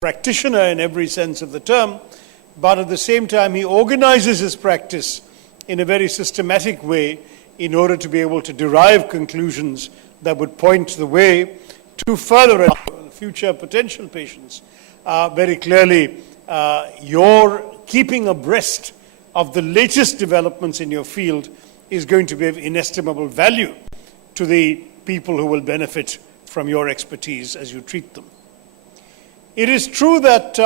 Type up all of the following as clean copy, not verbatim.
practitioner in every sense of the term, but at the same time he organizes his practice in a very systematic way in order to be able to derive conclusions that would point the way to further future potential patients. Very clearly, your keeping abreast of the latest developments in your field is going to be of inestimable value to the people who will benefit from your expertise as you treat them. It is true that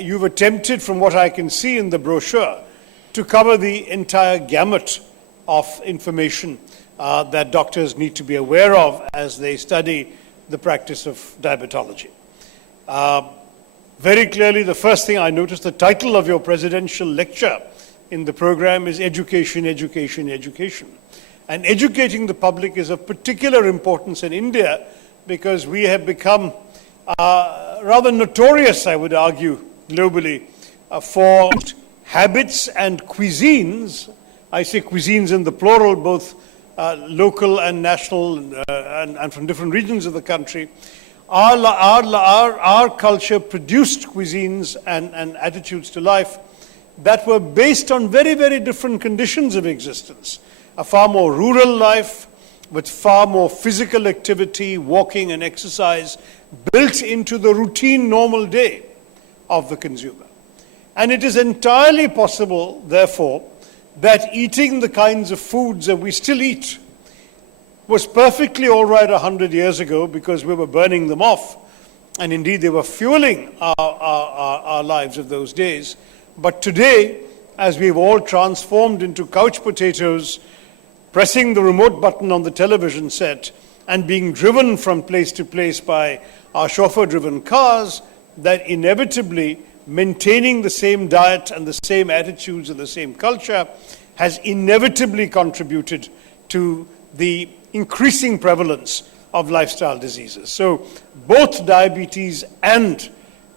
you've attempted, from what I can see in the brochure, to cover the entire gamut of information that doctors need to be aware of as they study the practice of diabetology. Very clearly, the first thing I noticed, the title of your presidential lecture in the program is Education, Education, Education. And educating the public is of particular importance in India because we have become rather notorious, I would argue, globally, for habits and cuisines. I say cuisines in the plural, both local and national and from different regions of the country. Our culture produced cuisines and attitudes to life that were based on very, very different conditions of existence. A far more rural life with far more physical activity, walking and exercise built into the routine normal day of the consumer. And it is entirely possible, therefore, that eating the kinds of foods that we still eat was perfectly all right 100 years ago because we were burning them off. And indeed, they were fueling our lives of those days. But today, as we've all transformed into couch potatoes, pressing the remote button on the television set and being driven from place to place by our chauffeur-driven cars, that inevitably maintaining the same diet and the same attitudes and the same culture has inevitably contributed to the increasing prevalence of lifestyle diseases. So both diabetes and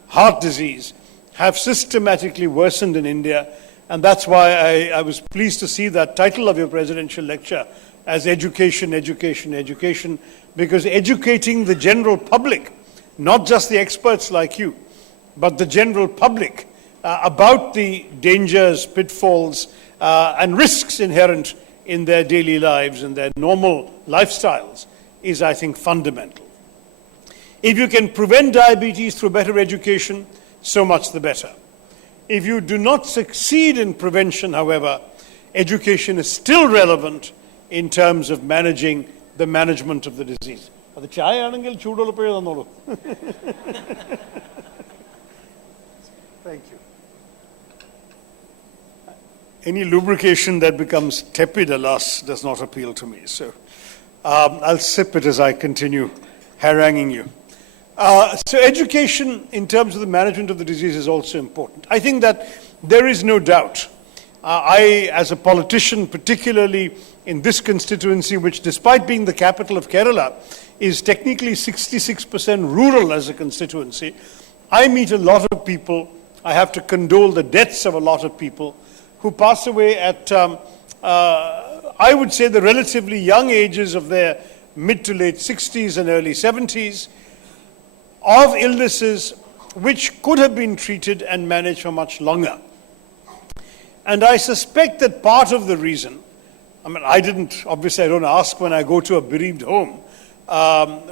heart disease have systematically worsened in India, and that's why I was pleased to see that title of your presidential lecture as Education, Education, Education, because educating the general public, not just the experts like you, but the general public about the dangers, pitfalls, and risks inherent in their daily lives and their normal lifestyles is, I think, fundamental. If you can prevent diabetes through better education, so much the better. If you do not succeed in prevention, however, education is still relevant in terms of managing the management of the disease. Thank you. Any lubrication that becomes tepid, alas, does not appeal to me. So I'll sip it as I continue haranguing you. So education in terms of the management of the disease is also important. I think that there is no doubt. I, as a politician, particularly in this constituency, which despite being the capital of Kerala, is technically 66% rural as a constituency, I meet a lot of people. I have to condole the deaths of a lot of people who pass away at, I would say, the relatively young ages of their mid to late 60s and early 70s, of illnesses which could have been treated and managed for much longer. And I suspect that part of the reason, obviously I don't ask when I go to a bereaved home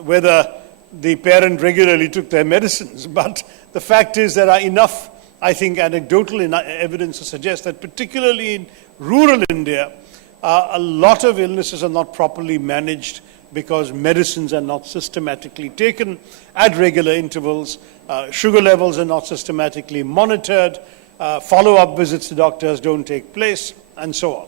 whether the parent regularly took their medicines, but the fact is there are enough, I think, anecdotal evidence to suggest that particularly in rural India, a lot of illnesses are not properly managed because medicines are not systematically taken at regular intervals, sugar levels are not systematically monitored, follow-up visits to doctors don't take place, and so on.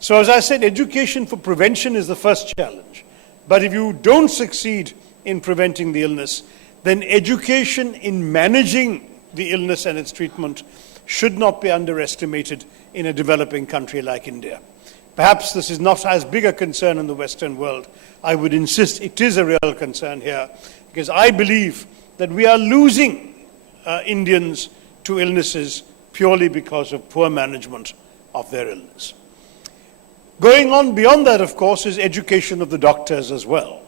So as I said, education for prevention is the first challenge. But if you don't succeed in preventing the illness, then education in managing the illness and its treatment should not be underestimated in a developing country like India. Perhaps this is not as big a concern in the Western world. I would insist it is a real concern here, because I believe that we are losing Indians to illnesses purely because of poor management of their illness. Going on beyond that, of course, is education of the doctors as well.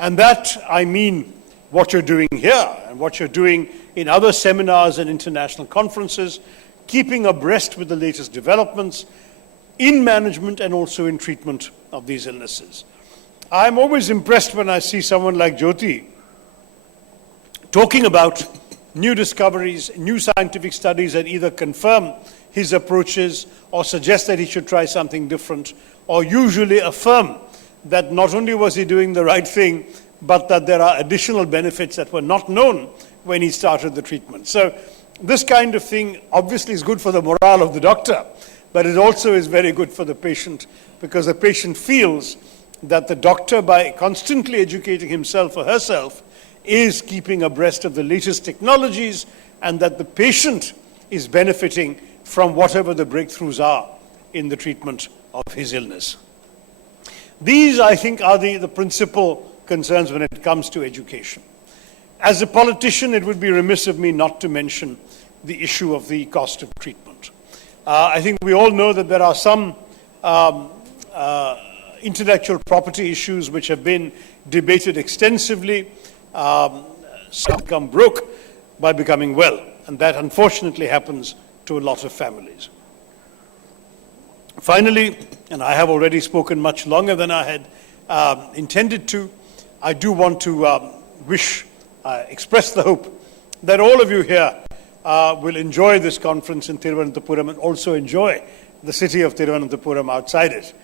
And that, I mean, what you're doing here and what you're doing in other seminars and international conferences, keeping abreast with the latest developments in management and also in treatment of these illnesses. I'm always impressed when I see someone like Jyoti talking about new discoveries, new scientific studies that either confirm his approaches or suggest that he should try something different, or usually affirm that not only was he doing the right thing, but that there are additional benefits that were not known when he started the treatment. So this kind of thing obviously is good for the morale of the doctor, but it also is very good for the patient, because the patient feels that the doctor, by constantly educating himself or herself, is keeping abreast of the latest technologies, and that the patient is benefiting from whatever the breakthroughs are in the treatment of his illness. These, I think, are the principal concerns when it comes to education. As a politician, it would be remiss of me not to mention the issue of the cost of treatment. I think we all know that there are some intellectual property issues which have been debated extensively. Some become broke by becoming well, and that unfortunately happens to a lot of families. Finally, and I have already spoken much longer than I had intended to, I do want to express the hope that all of you here will enjoy this conference in Thiruvananthapuram and also enjoy the city of Thiruvananthapuram outside it.